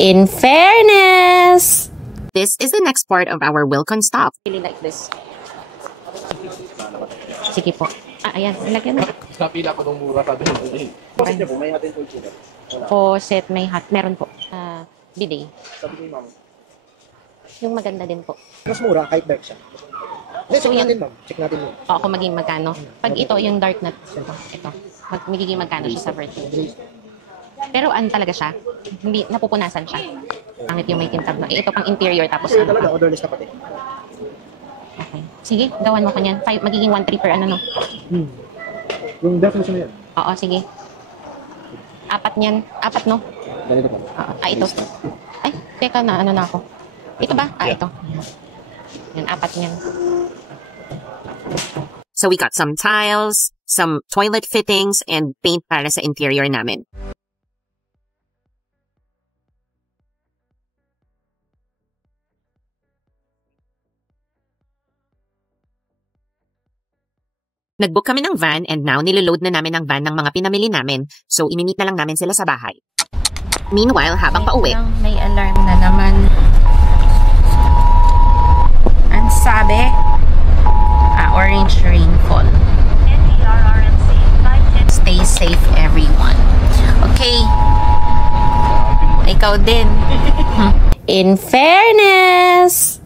In fairness, this is the next part of our Wilcon stop. Really like this. Sige po. Ayan. Ilagyan na. Napila ko nung mura ka doon. Faucet niyo po, may hot and cold po. Faucet, may hot. Meron po. Bidet. Sabi ko ma'am. Yung maganda din po. Mas mura, kahit dark siya. So, Check natin ma'am. Check natin yun. O, ako maging magkano. Pag ito, yung dark na ito. Magiging magkano siya sa virtual. Pero ano talaga siya? Hindi, napupunasan siya. Pangit yung may kintab na. Ito pang interior tapos Kasi ano talaga, pa. odorless na pati. Okay. Sige, gawan mo ko niyan. Magiging 1.3 per ano, no? Yung definition na yan. Oo, sige. 4 niyan. 4, no? Ganito pa. Ito. Ay, teka na, ano na ako. Ito ba? Ito. Yan, 4 niyan. So we got some tiles, some toilet fittings, and paint para sa interior namin. Nag-book kami ng van and now niloload na namin ang van ng mga pinamili namin, so imimit na lang namin sila sa bahay. Meanwhile, habang pauwi, May alarm na naman. Ang sabi, orange rainfall. Stay safe, everyone. Okay. Ikaw din. In fairness,